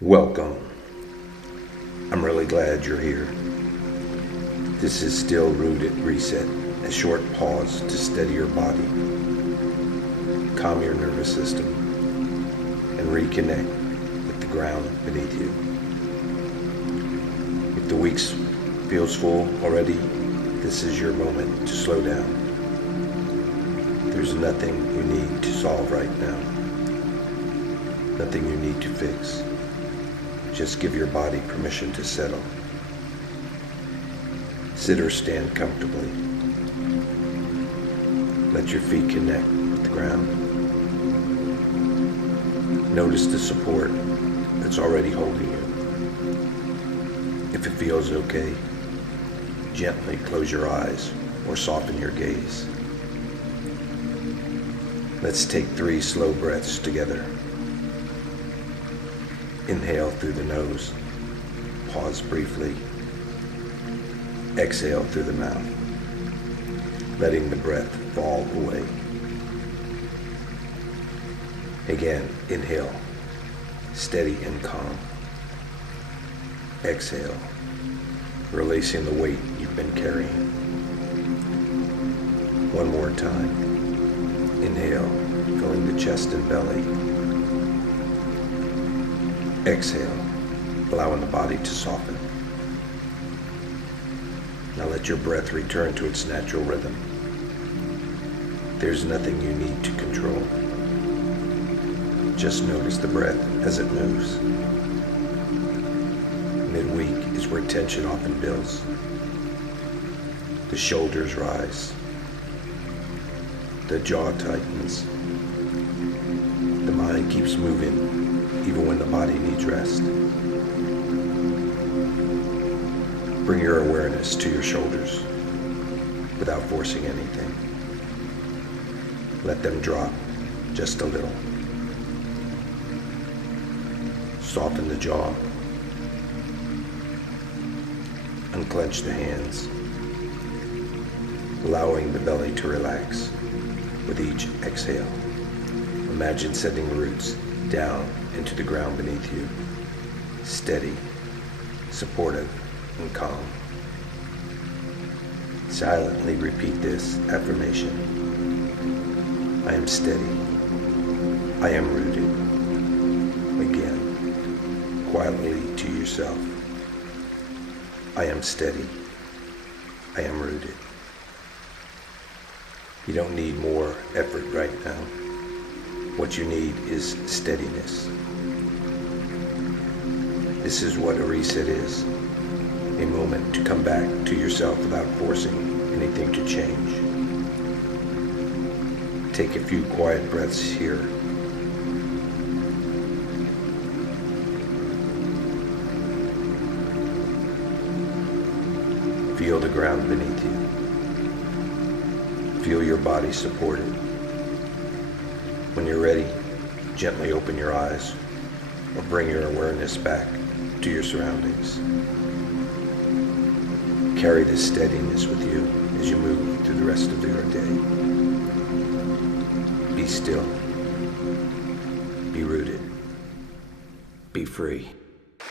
Welcome. I'm really glad you're here. This is STL Rooted Reset, a short pause to steady your body, calm your nervous system, and reconnect with the ground beneath you. If the week feels full already, this is your moment to slow down. There's nothing you need to solve right now, nothing you need to fix. Just give your body permission to settle. Sit or stand comfortably. Let your feet connect with the ground. Notice the support that's already holding you. If it feels okay, gently close your eyes or soften your gaze. Let's take 3 slow breaths together. Inhale through the nose, pause briefly, exhale through the mouth, letting the breath fall away. Again, inhale, steady and calm. Exhale, releasing the weight you've been carrying. One more time. Inhale, filling the chest and belly. Exhale, allowing the body to soften. Now let your breath return to its natural rhythm. There's nothing you need to control. Just notice the breath as it moves. Midweek is where tension often builds. The shoulders rise. The jaw tightens. The mind keeps moving even when the body needs rest. Bring your awareness to your shoulders without forcing anything. Let them drop just a little. Soften the jaw. Unclench the hands, allowing the belly to relax with each exhale. Imagine setting roots down into the ground beneath you, steady, supportive, and calm. Silently repeat this affirmation. I am steady. I am rooted. Again, quietly to yourself. I am steady. I am rooted. You don't need more effort right now. What you need is steadiness. This is what a reset is. A moment to come back to yourself without forcing anything to change. Take a few quiet breaths here. Feel the ground beneath you. Feel your body supported. When you're ready, gently open your eyes or bring your awareness back to your surroundings. Carry this steadiness with you as you move through the rest of your day. Be still. Be rooted. Be free.